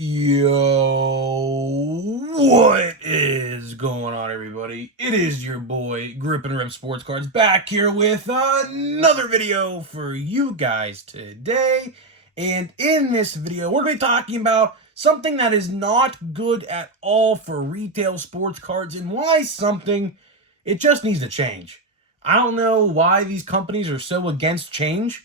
Yo, what is going on, everybody? It is your boy, Grip and Rip Sports Cards, back here with another video for you guys today. And in this video, we're going to be talking about something that is not good at all for retail sports cards and why it just needs to change. I don't know why these companies are so against change.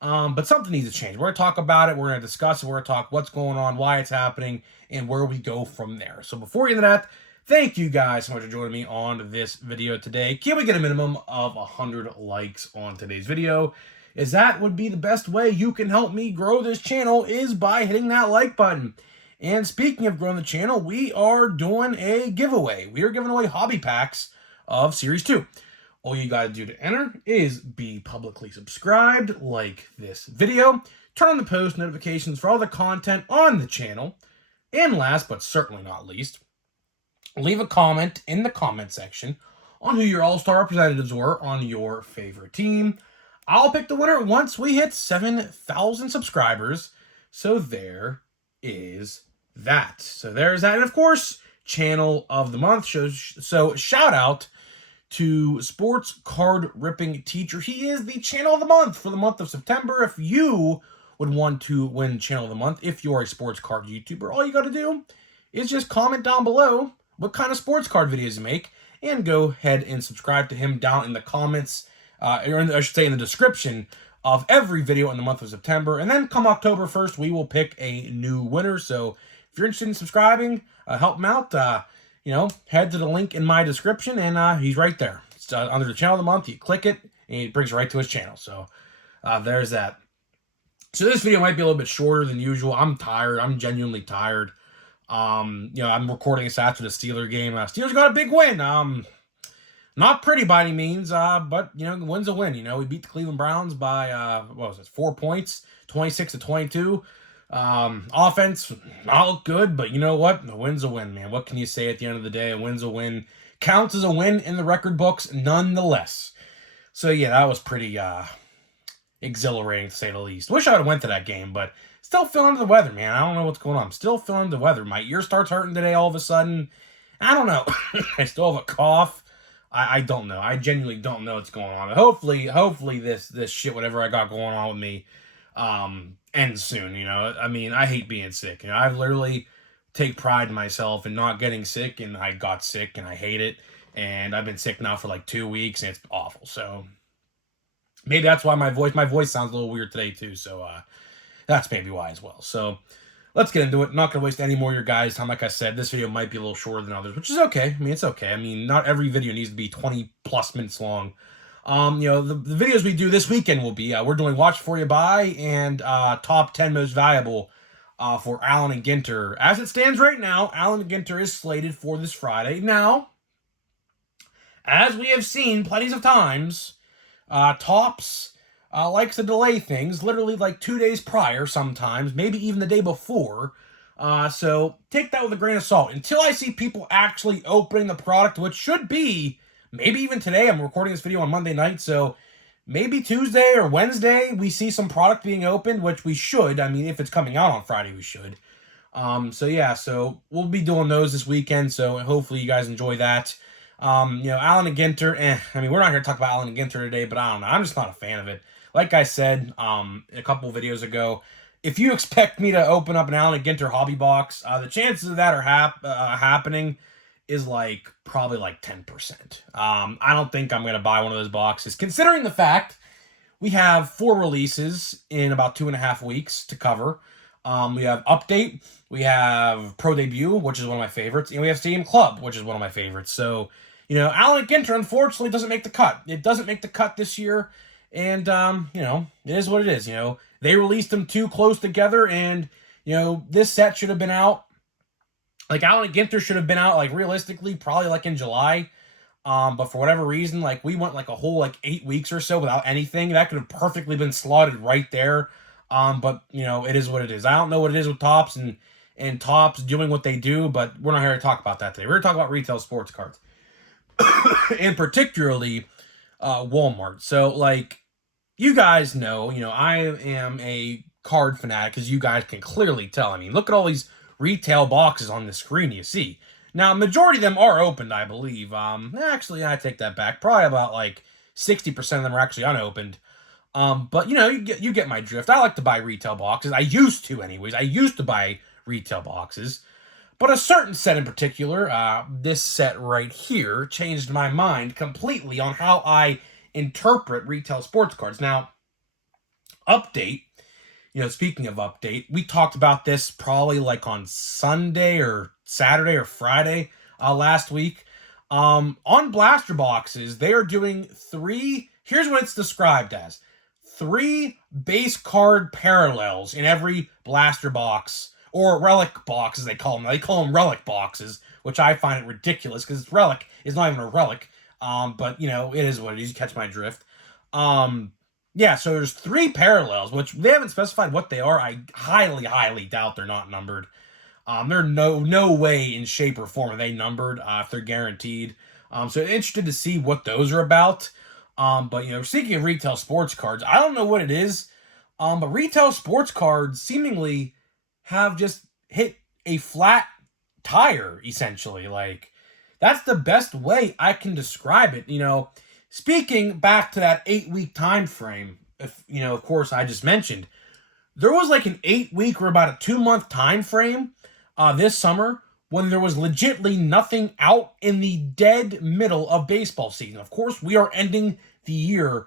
But something needs to change. We're going to talk about it. We're going to discuss it. We're going to talk what's going on, why it's happening, and where we go from there. So before we get into that, thank you guys so much for joining me on this video today. Can we get a minimum of 100 likes on today's video? As that would be the best way you can help me grow this channel is by hitting that like button. And speaking of growing the channel, we are doing a giveaway. We are giving away hobby packs of Series 2. All you gotta do to enter is be publicly subscribed, like this video, turn on the post notifications for all the content on the channel, and last but certainly not least, leave a comment in the comment section on who your all-star representatives were on your favorite team. I'll pick the winner once we hit 7,000 subscribers, so there is that. So there's that, and of course, channel of the month. So shout out to Sports Card Ripping Teacher. He is the channel of the month for the month of September. If you would want to win channel of the month, if you're a sports card YouTuber, all you got to do is just comment down below what kind of sports card videos you make and go ahead and subscribe to him down in the comments, or I should say in the description of every video in the month of September. And then come October 1st, we will pick a new winner. So if you're interested in subscribing, help him out. Head to the link in my description, and he's right there. It's under the channel of the month. You click it, and it brings you right to his channel. So there's that. So this video might be a little bit shorter than usual. I'm tired. I'm genuinely tired. I'm recording this after the Steelers game. Steelers got a big win. Not pretty by any means, but, win's a win. We beat the Cleveland Browns by, 4 points, 26-22. Offense, not good, but you know what? A win's a win, man. What can you say at the end of the day? A win's a win. Counts as a win in the record books, nonetheless. So, yeah, that was pretty exhilarating, to say the least. Wish I would have went to that game, but still feeling under the weather, man. I don't know what's going on. I'm still feeling under the weather. My ear starts hurting today all of a sudden. I don't know. I still have a cough. I don't know. I genuinely don't know what's going on. Hopefully this shit, whatever I got going on with me, ends soon. I hate being sick. I literally take pride in myself in not getting sick, and I got sick and I hate it, and I've been sick now for like 2 weeks and it's awful. So maybe that's why my voice sounds a little weird today too. So that's maybe why as well. So let's get into it. Not gonna waste any more of your guys' time. Like I said, this video might be a little shorter than others, which is okay. It's okay. Not every video needs to be 20 plus minutes long. The videos we do this weekend will be, we're doing Watch Before You Buy and Top 10 Most Valuable for Allen and Ginter. As it stands right now, Allen and Ginter is slated for this Friday. Now, as we have seen plenty of times, Topps likes to delay things literally like 2 days prior sometimes, maybe even the day before. So take that with a grain of salt. Until I see people actually opening the product, which should be maybe even today. I'm recording this video on Monday night, so maybe Tuesday or Wednesday we see some product being opened, which we should. If it's coming out on Friday, we should. So we'll be doing those this weekend, so hopefully you guys enjoy that. Allen and Ginter, we're not here to talk about Allen and Ginter today, but I don't know. I'm just not a fan of it. Like I said a couple videos ago, if you expect me to open up an Allen and Ginter hobby box, the chances of that are happening is probably 10%. I don't think I'm going to buy one of those boxes, considering the fact we have 4 releases in about 2.5 weeks to cover. We have Update, we have Pro Debut, which is one of my favorites, and we have Stadium Club, which is one of my favorites. So, Allen Ginter, unfortunately, doesn't make the cut. It doesn't make the cut this year, and, it is what it is. They released them too close together, and, this set should have been out. Allen Ginter should have been out, realistically, probably, in July. But for whatever reason, we went, a whole, 8 weeks or so without anything. That could have perfectly been slotted right there. But, it is what it is. I don't know what it is with Topps and Topps doing what they do, but we're not here to talk about that today. We're going to talk about retail sports cards. And particularly, Walmart. So, you guys know, I am a card fanatic, as you guys can clearly tell. Look at all these retail boxes on the screen you see. Now, majority of them are opened, I believe. Actually, I take that back. Probably about like 60% of them are actually unopened. But you get my drift. I like to buy retail boxes. I used to, anyways. I used to buy retail boxes. But a certain set in particular, this set right here, changed my mind completely on how I interpret retail sports cards. Now, update, speaking of update, we talked about this probably like on Sunday or Saturday or Friday last week. On blaster boxes, they are doing here's what it's described as: 3 base card parallels in every blaster box, or relic box, as they call them. They call them relic boxes, which I find it ridiculous because relic is not even a relic. But it is what it is. You catch my drift. Yeah, so there's 3 parallels, which they haven't specified what they are. I highly, highly doubt they're not numbered. They're no way in shape or form are they numbered if they're guaranteed. So interested to see what those are about. But speaking of retail sports cards, I don't know what it is. But retail sports cards seemingly have just hit a flat tire, essentially. Like, that's the best way I can describe it. Speaking back to that 8-week time frame, of course, I just mentioned, there was like an 8-week or about a 2-month time frame this summer when there was legitly nothing out in the dead middle of baseball season. Of course, we are ending the year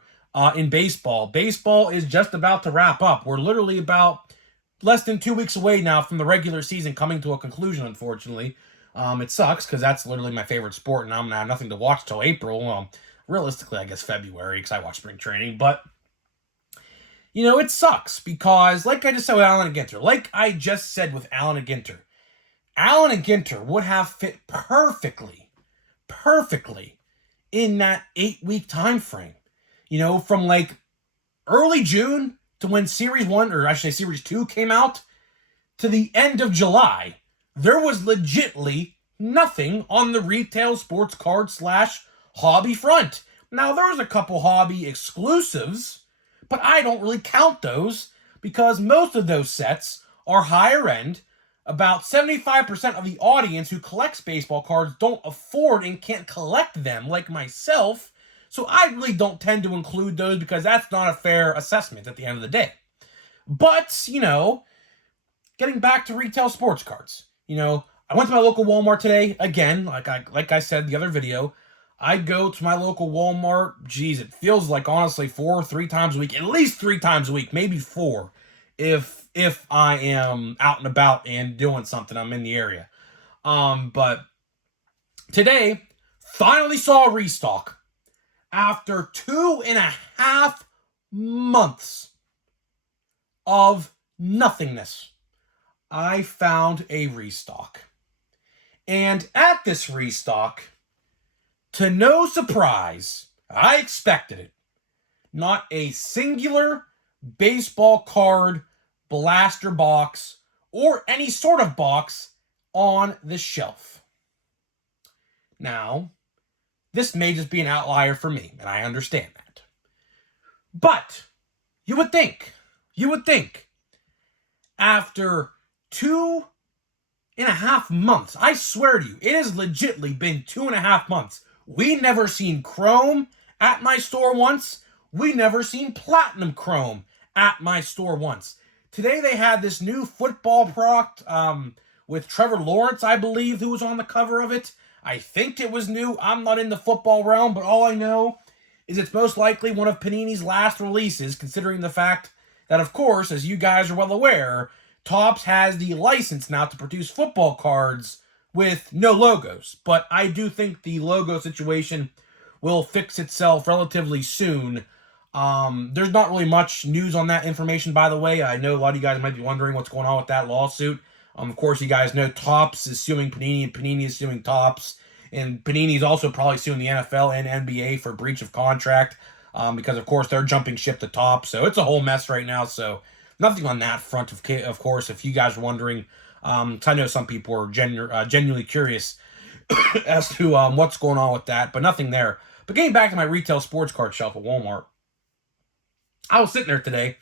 in baseball. Baseball is just about to wrap up. We're literally about less than 2 weeks away now from the regular season coming to a conclusion, unfortunately. It sucks because that's literally my favorite sport, and I'm gonna have nothing to watch till April. Realistically, I guess February, because I watch spring training. But it sucks because, like I just said with Allen and Ginter, Allen and Ginter would have fit perfectly in that 8-week time frame. From like early June to when Series 1, or actually Series 2 came out, to the end of July, there was legitly nothing on the retail sports card / hobby front. Now, there was a couple hobby exclusives, but I don't really count those because most of those sets are higher end. About 75% of the audience who collects baseball cards don't afford and can't collect them, like myself. So I really don't tend to include those because that's not a fair assessment at the end of the day. But, getting back to retail sports cards, I went to my local Walmart today. Again, like I said the other video, I go to my local Walmart. Geez, it feels like honestly 3 times a week, at least 3 times a week, maybe 4, if I am out and about and doing something. I'm in the area. But today, finally saw a restock. After 2.5 months of nothingness, I found a restock. And at this restock, to no surprise, I expected it. Not a singular baseball card, blaster box, or any sort of box on the shelf. Now, this may just be an outlier for me, and I understand that. But you would think, after 2.5 months, I swear to you, it has legitimately been 2.5 months. We never seen Chrome at my store once. We never seen Platinum Chrome at my store once. Today they had this new football product with Trevor Lawrence, I believe, who was on the cover of it. I think it was new. I'm not in the football realm, but all I know is it's most likely one of Panini's last releases, considering the fact that, of course, as you guys are well aware, Topps has the license now to produce football cards with no logos. But I do think the logo situation will fix itself relatively soon. There's not really much news on that information, by the way. I know a lot of you guys might be wondering what's going on with that lawsuit. Of course, you guys know Topps is suing Panini, and Panini is suing Topps. And Panini is also probably suing the NFL and NBA for breach of contract because, of course, they're jumping ship to Topps. So it's a whole mess right now. So nothing on that front, of course, if you guys are wondering. I know some people are genuinely curious as to what's going on with that, but nothing there. But getting back to my retail sports card shelf at Walmart, I was sitting there today,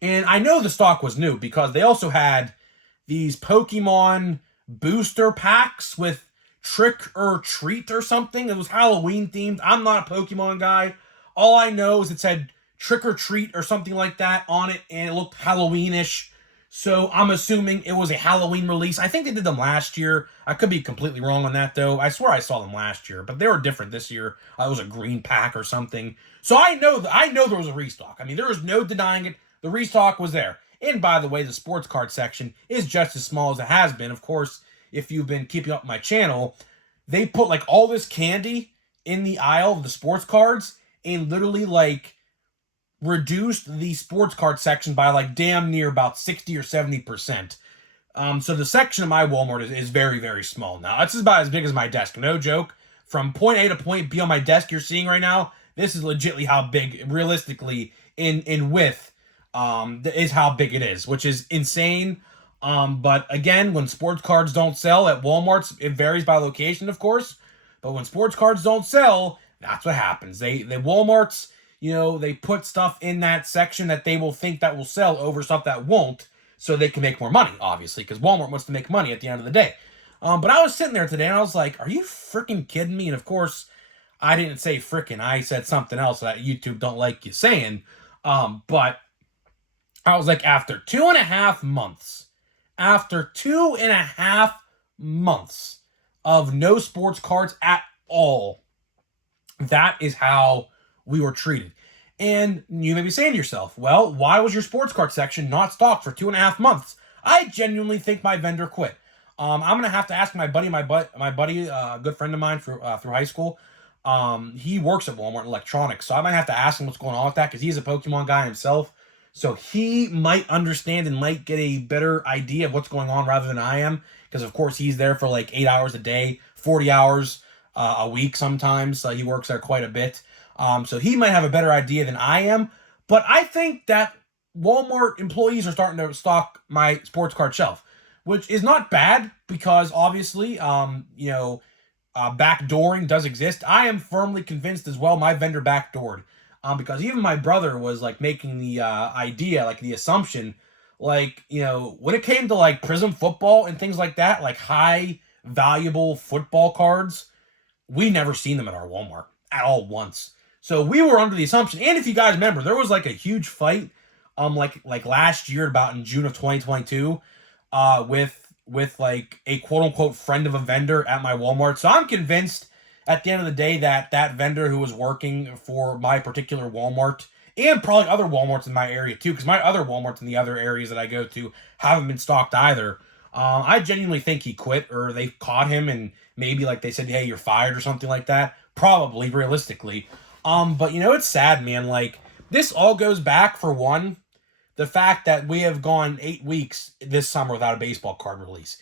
and I know the stock was new because they also had these Pokemon booster packs with Trick or Treat or something. It was Halloween themed. I'm not a Pokemon guy. All I know is it said Trick or Treat or something like that on it, and it looked Halloweenish. So I'm assuming it was a Halloween release. I think they did them last year. I could be completely wrong on that, though. I swear I saw them last year, but they were different this year. It was a green pack or something. So I know there was a restock. I mean, there was no denying it. The restock was there. And by the way, the sports card section is just as small as it has been. Of course, if you've been keeping up my channel, they put like all this candy in the aisle of the sports cards and literally like reduced the sports card section by like damn near about 60 or 70%. So the section of my Walmart is very, very small now. It's about as big as my desk. No joke. From point A to point B on my desk you're seeing right now, this is legitimately how big, realistically, in width, is how big it is, which is insane. But again, when sports cards don't sell at Walmart's, it varies by location, of course. But when sports cards don't sell, that's what happens. The Walmart's, they put stuff in that section that they will think that will sell over stuff that won't, so they can make more money, obviously, because Walmart wants to make money at the end of the day. But I was sitting there today, and I was like, are you freaking kidding me? And of course, I didn't say frickin'. I said something else that YouTube don't like you saying. But I was like, after 2.5 months of no sports cards at all, that is how we were treated. And you may be saying to yourself, well, why was your sports card section not stocked for 2.5 months? I genuinely think my vendor quit. I'm gonna have to ask my buddy, a good friend of mine through high school. He works at Walmart Electronics, so I might have to ask him what's going on with that because he's a Pokemon guy himself. So he might understand and might get a better idea of what's going on rather than I am, because of course he's there for like 8 hours a day, 40 hours a week sometimes. He works there quite a bit. So he might have a better idea than I am. But I think that Walmart employees are starting to stock my sports card shelf, which is not bad because obviously, backdooring does exist. I am firmly convinced as well my vendor backdoored. Because even my brother was like making the idea, like the assumption, like, when it came to like Prism football and things like that, like high valuable football cards, we never seen them at our Walmart at all once. So we were under the assumption, and if you guys remember, there was like a huge fight, like last year, about in June of 2022, with like a quote unquote friend of a vendor at my Walmart. So I'm convinced at the end of the day that vendor who was working for my particular Walmart, and probably other Walmarts in my area too, because my other Walmarts in the other areas that I go to haven't been stocked either. I genuinely think he quit, or they caught him and maybe like they said, hey, you're fired or something like that. Probably, realistically. But it's sad, man. Like, this all goes back, for one, the fact that we have gone 8 weeks this summer without a baseball card release.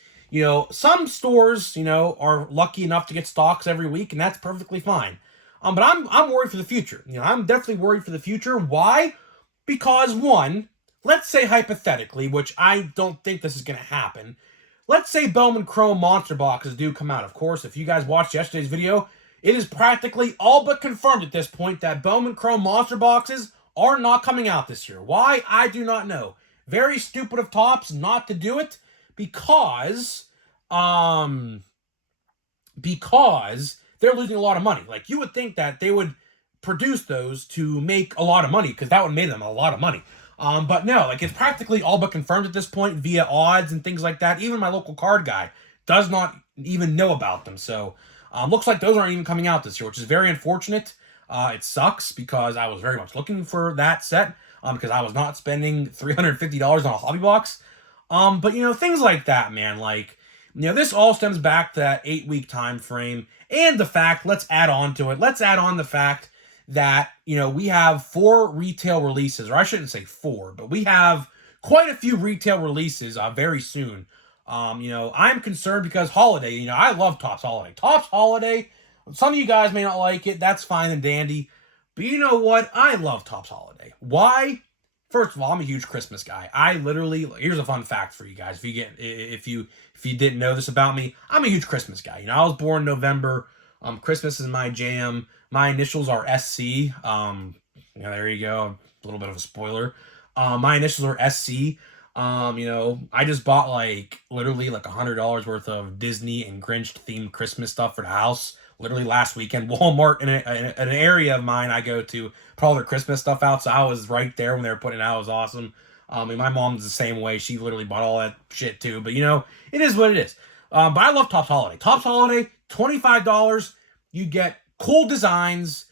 Some stores, are lucky enough to get stocks every week, and that's perfectly fine. But I'm worried for the future. I'm definitely worried for the future. Why? Because, one, let's say hypothetically, which I don't think this is going to happen, let's say Bowman Chrome Monster Boxes do come out. Of course, if you guys watched yesterday's video, it is practically all but confirmed at this point that Bowman Chrome Monster Boxes are not coming out this year. Why? I do not know. Very stupid of Topps not to do it, because they're losing a lot of money. Like, you would think that they would produce those to make a lot of money, because that would have made them a lot of money. But no, like, it's practically all but confirmed at this point via odds and things like that. Even my local card guy does not even know about them. So looks like those aren't even coming out this year, which is very unfortunate. It sucks because I was very much looking for that set, because I was not spending $350 on a hobby box. But things like that, man. Like, this all stems back to that 8-week time frame, and the fact, let's add on the fact that, we have 4 retail releases, or I shouldn't say 4, but we have quite a few retail releases very soon. I'm concerned because holiday, I love Topps Holiday. Topps Holiday, some of you guys may not like it, that's fine and dandy, but you know what? I love Topps Holiday. Why? First of all, I'm a huge Christmas guy. Here's a fun fact for you guys. If you didn't know this about me, I'm a huge Christmas guy. I was born in November. Christmas is my jam. My initials are SC. There you go. A little bit of a spoiler. My initials are SC. You know, I just bought like literally like $100 worth of Disney and Grinch themed Christmas stuff for the house. Literally last weekend, Walmart in an area of mine I go to put all their Christmas stuff out. So I was right there when they were putting it out. It was awesome. And my mom's the same way. She literally bought all that shit too. But you know, it is what it is. But I love Topps Holiday. Topps Holiday, $25. You get cool designs,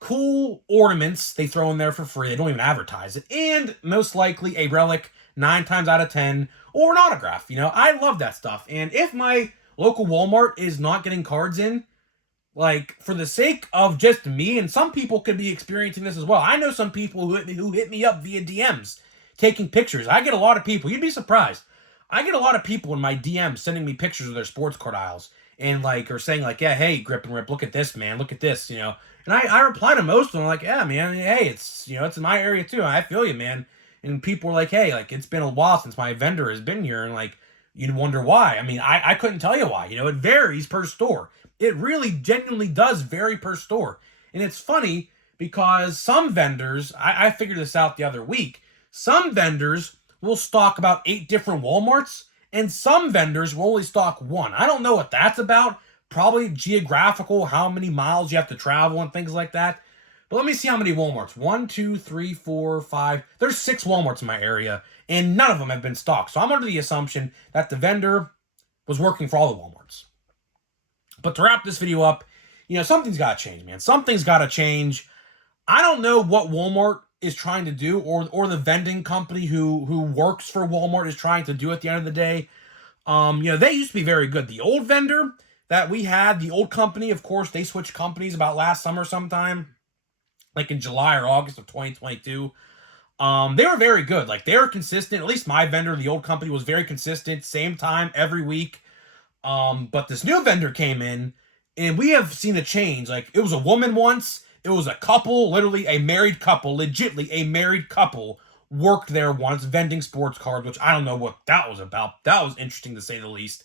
cool ornaments they throw in there for free. They don't even advertise it. And most likely a relic 9 times out of 10 or an autograph. You know, I love that stuff. And if my local Walmart is not getting cards in, like for the sake of just me, and some people could be experiencing this as well. I know some people who hit me up via DMs taking pictures. I get a lot of people. You'd be surprised. I get a lot of people in my DMs sending me pictures of their sports card aisles and like, or saying like, yeah, hey, Grip and Rip, look at this, man. Look at this, you know. And I reply to most of them like, yeah, man, hey, it's, you know, it's in my area too. I feel you, man. And people are like, hey, like, it's been a while since my vendor has been here. And like, you'd wonder why. I mean, I couldn't tell you why. You know, it varies per store. It really genuinely does vary per store. And it's funny because some vendors, I figured this out the other week, some vendors will stock about 8 different Walmarts, and some vendors will only stock 1. I don't know what that's about. Probably geographical, how many miles you have to travel and things like that. But let me see how many Walmarts. 1, 2, 3, 4, 5. There's 6 Walmarts in my area, and none of them have been stocked. So I'm under the assumption that the vendor was working for all the Walmarts. But to wrap this video up, you know, something's got to change, man. Something's got to change. I don't know what Walmart is trying to do, or the vending company who works for Walmart is trying to do at the end of the day. You know, they used to be very good. The old vendor that we had, the old company, of course, they switched companies about last summer sometime, like in July or August of 2022. They were very good. Like, they were consistent. At least my vendor, the old company, was very consistent. Same time every week. But this new vendor came in, and we have seen a change. Like, it was a woman once. It was a couple, literally a married couple, legitly a married couple, worked there once, vending sports cards, which I don't know what that was about. That was interesting to say the least.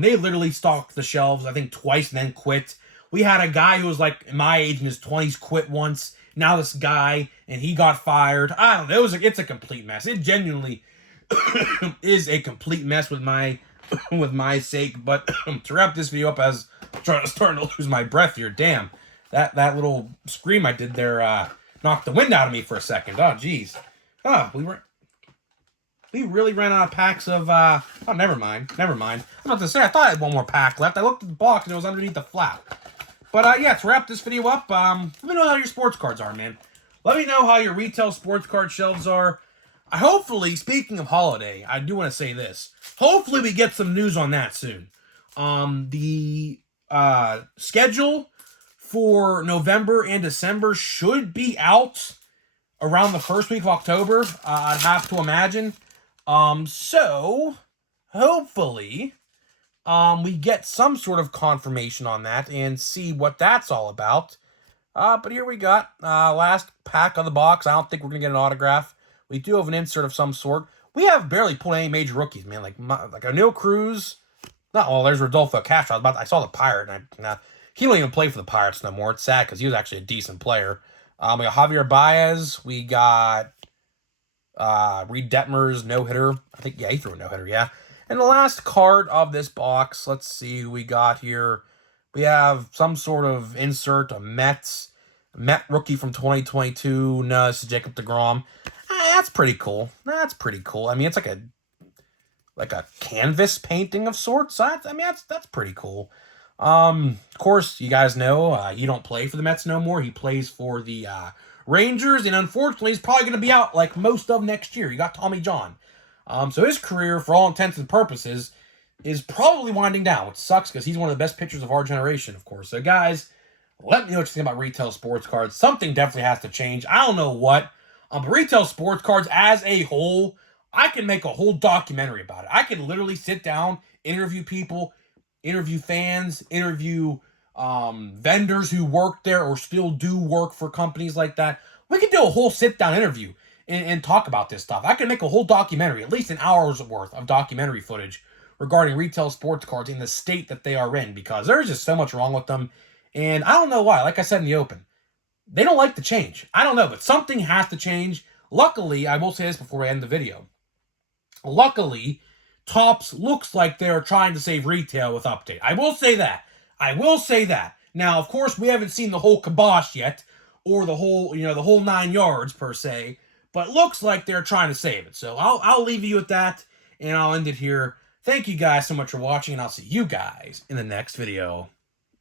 They literally stocked the shelves, I think, twice and then quit. We had a guy who was like my age in his 20s quit once. Now this guy, and he got fired. I don't know. It's a complete mess. It genuinely is a complete mess with my sake. But to wrap this video up, as I'm starting to lose my breath here, damn. That little scream I did there knocked the wind out of me for a second. Oh, jeez. Oh, we really ran out of packs of, oh, never mind. I'm about to say, I thought I had one more pack left. I looked at the box and it was underneath the flap. But, yeah, to wrap this video up, let me know how your sports cards are, man. Let me know how your retail sports card shelves are. Hopefully, speaking of holiday, I do want to say this. Hopefully, we get some news on that soon. The schedule for November and December should be out around the first week of October, I'd have to imagine. So hopefully we get some sort of confirmation on that and see what that's all about. But here we got last pack of the box. I don't think we're going to get an autograph. We do have an insert of some sort. We have barely pulled any major rookies, man. Like Oneil Cruz. Not well, there's Rodolfo Castro. I saw the Pirate, and he don't even play for the Pirates no more. It's sad because he was actually a decent player. We got Javier Baez. We got Reed Detmer's no-hitter. I think, yeah, he threw a no-hitter, yeah. And the last card of this box, let's see who we got here. We have some sort of insert, a Met rookie from 2022. No, this is Jacob deGrom. That's pretty cool. I mean, it's like a canvas painting of sorts. That's pretty cool. Of course, you guys know you don't play for the Mets no more. He plays for the Rangers, and unfortunately, he's probably going to be out like most of next year. You got Tommy John. So his career, for all intents and purposes, is probably winding down, which sucks because he's one of the best pitchers of our generation, of course. So, guys, let me know what you think about retail sports cards. Something definitely has to change. I don't know what. But retail sports cards as a whole, I can make a whole documentary about it. I can literally sit down, interview people, interview fans, interview vendors who work there or still do work for companies like that. We could do a whole sit-down interview and talk about this stuff. I could make a whole documentary, at least an hour's worth of documentary footage regarding retail sports cards in the state that they are in, because there's just so much wrong with them. And I don't know why. Like I said in the open, they don't like the change. I don't know, but something has to change. Luckily, I will say this before I end the video. Luckily, Topps looks like they're trying to save retail with update. I will say that. I will say that. Now, of course, we haven't seen the whole kibosh yet, or the whole, the whole 9 yards per se, but looks like they're trying to save it. So I'll leave you with that, and I'll end it here. Thank you guys so much for watching, and I'll see you guys in the next video.